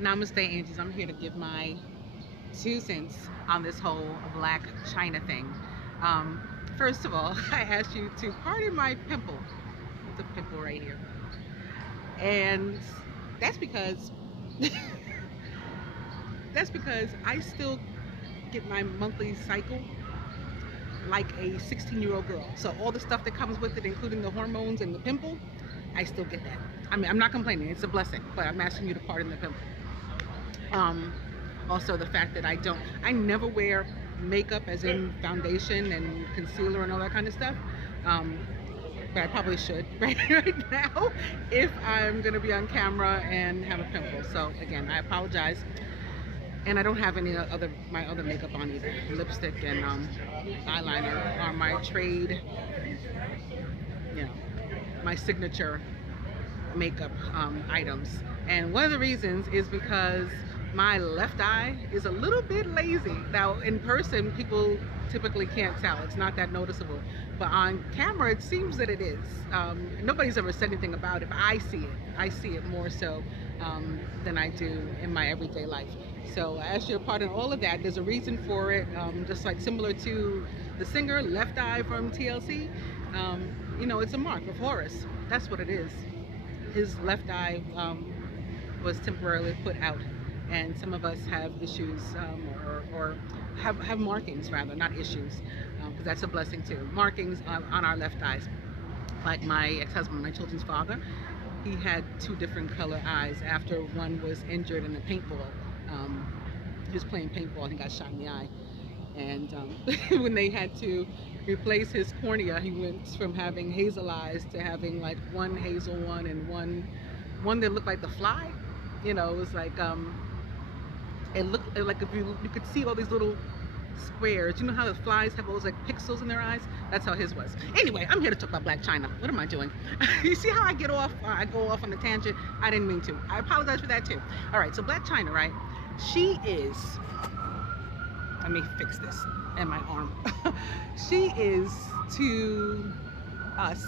Namaste, Angels. I'm here to give my 2 cents on this whole black china thing. First of all, I asked you to pardon my pimple. It's a pimple right here. And that's because I still get my monthly cycle like a 16-year-old girl. So all the stuff that comes with it, including the hormones and the pimple, I still get that. I mean, I'm not complaining, it's a blessing, but I'm asking you to pardon the pimple. Also the fact that I never wear makeup, as in foundation and concealer and all that kind of stuff. But I probably should right now if I'm gonna be on camera and have a pimple. So again, I apologize. And I don't have any my other makeup on either. Lipstick and eyeliner are my trade, my signature makeup items. And one of the reasons is because my left eye is a little bit lazy. Now in person, people typically can't tell. It's not that noticeable. But on camera, it seems that it is. Nobody's ever said anything about it, but I see it. I see it more so than I do in my everyday life. So I ask you to pardon all of that. There's a reason for it, just like similar to the singer Left Eye from TLC. It's a mark of Horus. That's what it is. His left eye was temporarily put out, and some of us have issues or have markings, rather, not issues, because that's a blessing too. Markings on our left eyes. Like my ex-husband, my children's father, he had 2 different color eyes after one was injured in a paintball. He was playing paintball and he got shot in the eye. And when they had to replace his cornea, he went from having hazel eyes to having like one hazel one and one that looked like the fly. It was like it looked like if you could see all these little squares. You know how the flies have those like pixels in their eyes? That's how his was. Anyway, I'm here to talk about black china. What am I doing? You see how I get off? I go off on a tangent. I didn't mean to. I apologize for that too. All right, so black china, right? She is, let me fix this and my arm. She is to us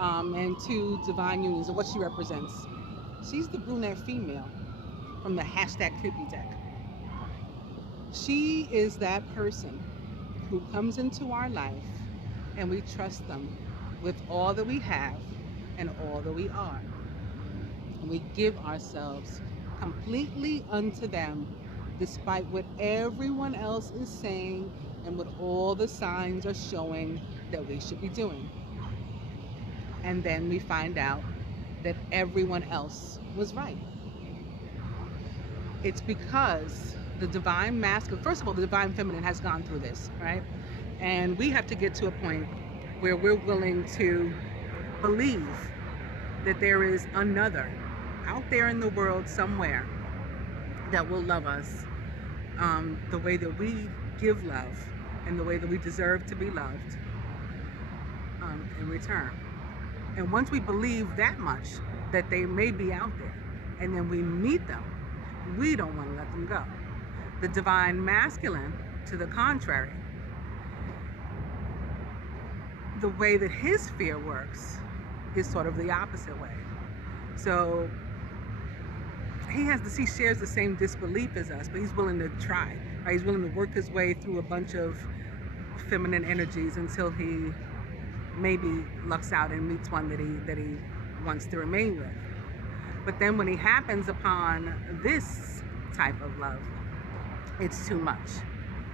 and to divine unions and what she represents. She's the brunette female from the #creepy deck. She is that person who comes into our life and we trust them with all that we have and all that we are. And we give ourselves completely unto them, despite what everyone else is saying and what all the signs are showing that we should be doing. And then we find out that everyone else was right. It's because the divine masculine, first of all, the divine feminine has gone through this, right? And we have to get to a point where we're willing to believe that there is another out there in the world somewhere that will love us the way that we give love and the way that we deserve to be loved in return. And once we believe that much, that they may be out there, and then we meet them, we don't want to let them go. The divine masculine, to the contrary, the way that his fear works is sort of the opposite way. So he shares the same disbelief as us, but he's willing to try, right? He's willing to work his way through a bunch of feminine energies until he maybe lucks out and meets one that he wants to remain with. But then when he happens upon this type of love, it's too much.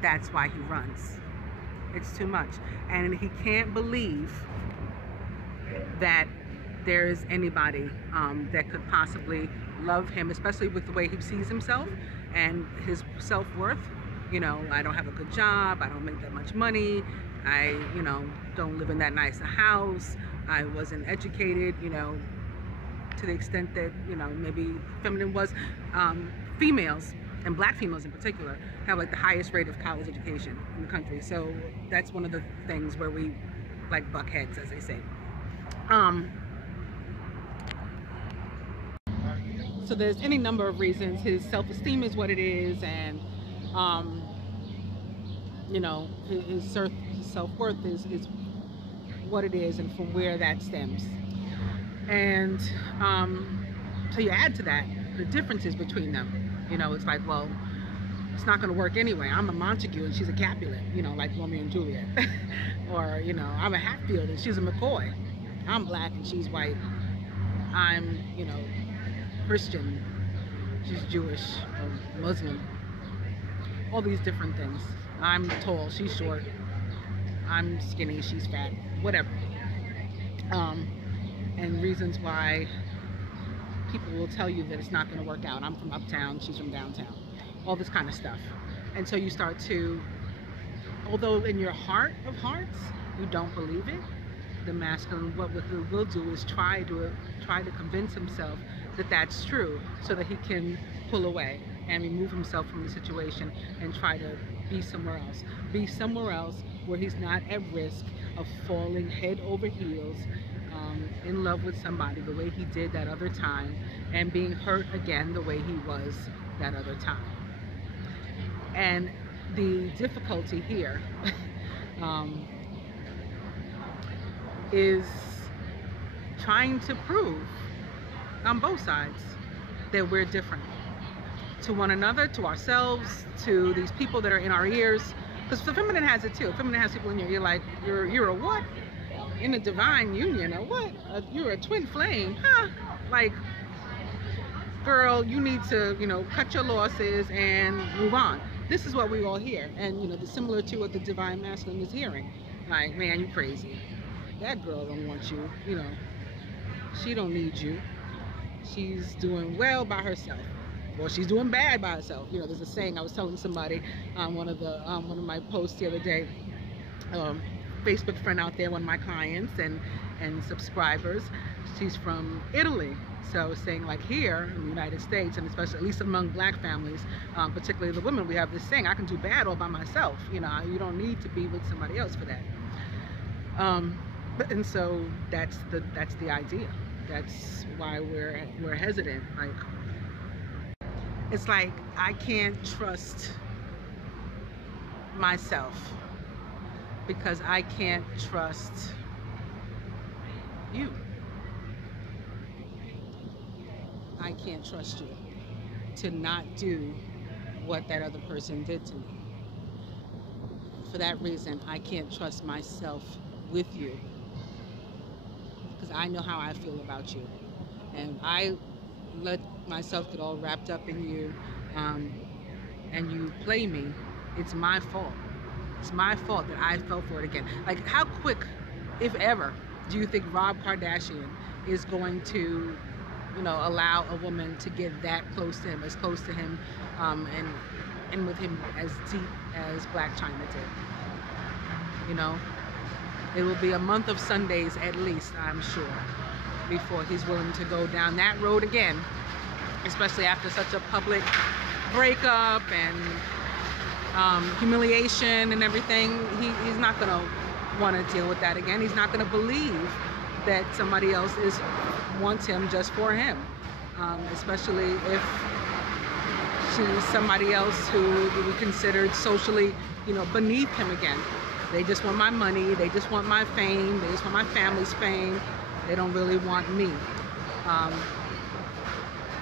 That's why he runs. It's too much. And he can't believe that there is anybody that could possibly love him, especially with the way he sees himself and his self-worth. I don't have a good job, I don't make that much money, I don't live in that nice a house, I wasn't educated, to the extent that maybe feminine was. Females, and black females in particular, have like the highest rate of college education in the country. So that's one of the things where we like buck heads, as they say. So there's any number of reasons. His self-esteem is what it is, and his self-worth is what it is, and from where that stems. And so you add to that the differences between them. You know, it's like, well, it's not going to work anyway. I'm a Montague and she's a Capulet, you know, like Romeo and Juliet. Or, you know, I'm a Hatfield and she's a McCoy. I'm black and she's white. I'm, you know, Christian, she's Jewish or Muslim. All these different things. I'm tall, she's short. I'm skinny, she's fat, whatever. And reasons why people will tell you that it's not going to work out. I'm from uptown, she's from downtown. All this kind of stuff. And so you start to, although in your heart of hearts you don't believe it, the masculine, what will do is try to convince himself that that's true, so that he can pull away and remove himself from the situation and try to be somewhere else where he's not at risk of falling head over heels in love with somebody the way he did that other time, and being hurt again the way he was that other time. And the difficulty here is trying to prove on both sides that we're different, to one another, to ourselves, to these people that are in our ears. Because the feminine has it too. Feminine has people in your ear like, you're a what? In a divine union, or what? You're a twin flame, huh? Like, girl, you need to, you know, cut your losses and move on. This is what we all hear, and you know, similar to what the divine masculine is hearing. Like, man, you crazy. That girl don't want you. You know, she don't need you. She's doing well by herself, or she's doing bad by herself. You know, there's a saying. I was telling somebody on one of my posts the other day. Facebook friend out there, one of my clients and subscribers. She's from Italy. So saying, like, here in the United States, and especially at least among black families, particularly the women, we have this saying, I can do bad all by myself. You know, you don't need to be with somebody else for that. And so that's the idea. That's why we're hesitant. Like, it's like, I can't trust myself because I can't trust you. I can't trust you to not do what that other person did to me. For that reason, I can't trust myself with you, because I know how I feel about you, and I let myself get all wrapped up in you, and you play me. It's my fault. It's my fault that I fell for it again. Like, how quick, if ever, do you think Rob Kardashian is going to, you know, allow a woman to get that close to him, as close to him, and with him as deep as BLAC CHYNA did? You know, it will be a month of Sundays at least, I'm sure, before he's willing to go down that road again, especially after such a public breakup and humiliation and everything. He's not going to want to deal with that again. He's not going to believe that somebody else wants him just for him, especially if she's somebody else who would be considered socially, you know, beneath him again. They just want my money, they just want my fame, they just want my family's fame. They don't really want me.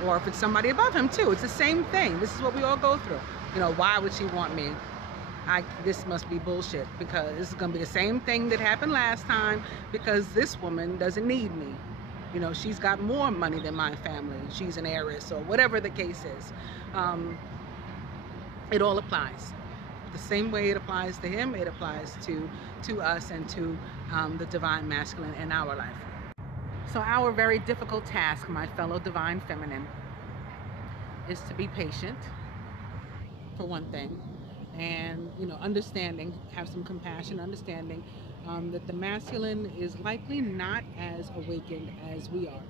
Or if it's somebody above him too, it's the same thing. This is what we all go through. You know, why would she want me? This must be bullshit, because this is gonna be the same thing that happened last time, because this woman doesn't need me. You know, she's got more money than my family. She's an heiress, or whatever the case is. It all applies. The same way it applies to him, it applies to us and to the divine masculine in our life. So our very difficult task, my fellow divine feminine, is to be patient, for one thing, and, you know, understanding, have some compassion, understanding that the masculine is likely not as awakened as we are.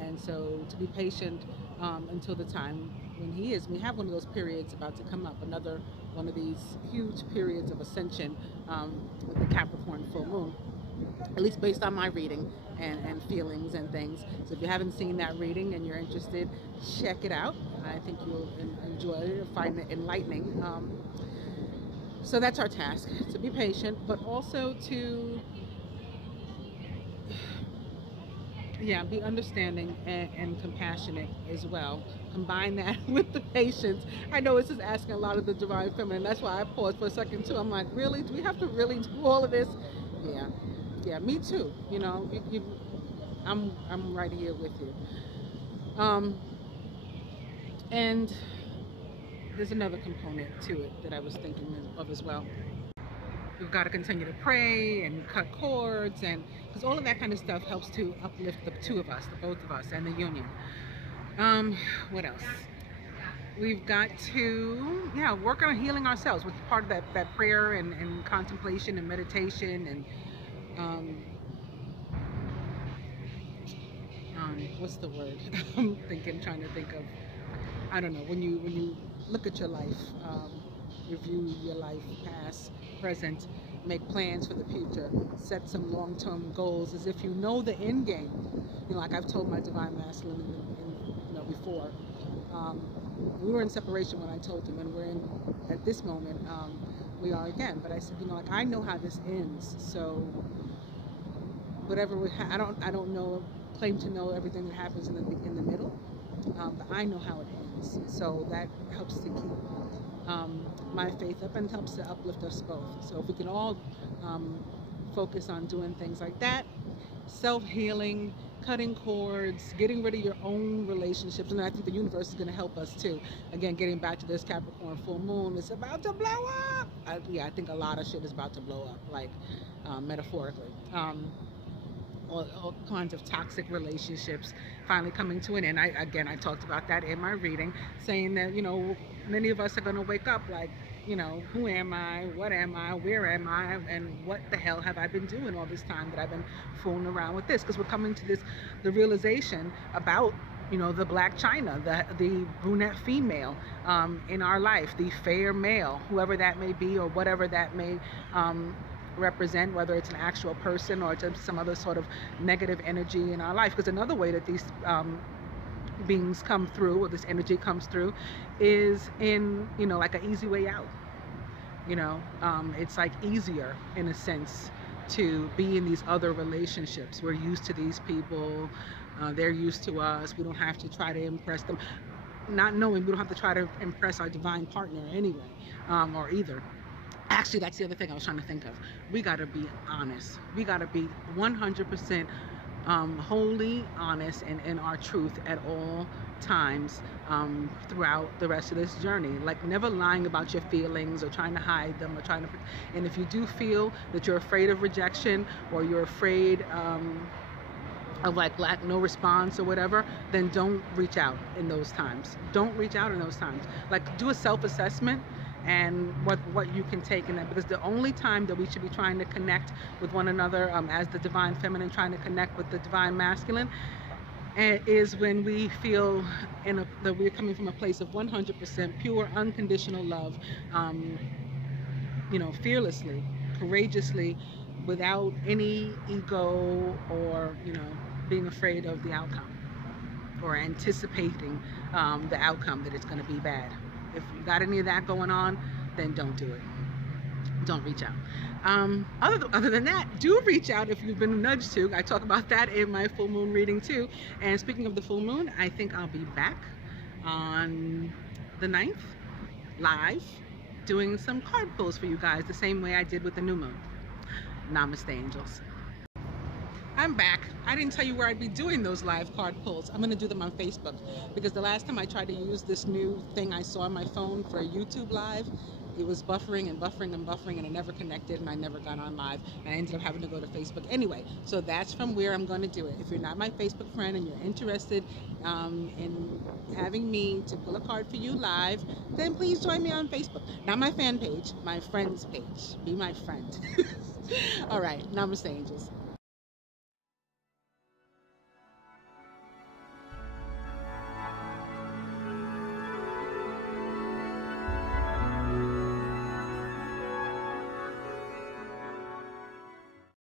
And so to be patient until the time when he is. We have one of those periods about to come up, another one of these huge periods of ascension with the Capricorn full moon, at least based on my reading and feelings and things. So if you haven't seen that reading and you're interested, check it out. I think you'll enjoy it, find it enlightening. So that's our task, to be patient, but also to yeah, be understanding and compassionate as well. Combine that with the patience. I know this is asking a lot of the divine feminine. That's why I paused for a second too. I'm like, really? Do we have to really do all of this? Yeah, yeah, me too. You know, I'm right here with you. And there's another component to it that I was thinking of as well. We've got to continue to pray and cut cords, and because all of that kind of stuff helps to uplift the two of us, the both of us, and the union. What else? We've got to, yeah, work on healing ourselves with part of that prayer and contemplation and meditation and what's the word? I'm trying to think of, I don't know, when you look at your life, review your life, past, present, make plans for the future, set some long-term goals as if you know the end game. You know, like I've told my divine masculine before. We were in separation when I told him, and we're in, at this moment, we are again. But I said, you know, like, I know how this ends, so whatever I don't know, claim to know everything that happens in the middle, but I know how it ends. So that helps to keep my faith up and helps to uplift us both. So if we can all focus on doing things like that, self-healing, cutting cords, getting rid of your own relationships, and I think the universe is going to help us too. Again, getting back to this Capricorn full moon, it's about to blow up. I think a lot of shit is about to blow up, like metaphorically. All kinds of toxic relationships finally coming to an end. I talked about that in my reading, saying that, you know, many of us are going to wake up like, you know, who am I, what am I, where am I, and what the hell have I been doing all this time that I've been fooling around with this? Because we're coming to the realization about, you know, the black china, the brunette female in our life, the fair male, whoever that may be or whatever that may represent, whether it's an actual person or just some other sort of negative energy in our life. Because another way that these beings come through, or this energy comes through, is in, you know, like an easy way out. You know, it's like easier in a sense to be in these other relationships. We're used to these people, they're used to us. We don't have to try to impress them, not knowing we don't have to try to impress our divine partner anyway, or either. Actually, that's the other thing I was trying to think of. We got to be honest. We got to be 100% wholly honest and in our truth at all times throughout the rest of this journey. Like, never lying about your feelings or trying to hide them, or trying to. And if you do feel that you're afraid of rejection, or you're afraid of like no response or whatever, then don't reach out in those times. Don't reach out in those times. Like, do a self-assessment and what you can take in that, because the only time that we should be trying to connect with one another as the divine feminine trying to connect with the divine masculine is when we feel that we're coming from a place of 100% pure unconditional love, you know, fearlessly, courageously, without any ego or, you know, being afraid of the outcome or anticipating the outcome that it's going to be bad. If you got any of that going on, then don't do it. Don't reach out. Other than that, do reach out if you've been nudged to. I talk about that in my full moon reading too. And speaking of the full moon, I think I'll be back on the 9th, live, doing some card pulls for you guys, the same way I did with the new moon. Namaste, angels. I'm back. I didn't tell you where I'd be doing those live card pulls. I'm going to do them on Facebook, because the last time I tried to use this new thing I saw on my phone for a YouTube live, it was buffering and buffering and buffering, and it never connected, and I never got on live, and I ended up having to go to Facebook anyway. So that's from where I'm going to do it. If you're not my Facebook friend and you're interested in having me to pull a card for you live, then please join me on Facebook. Not my fan page, my friend's page. Be my friend. All right. Namaste, angels.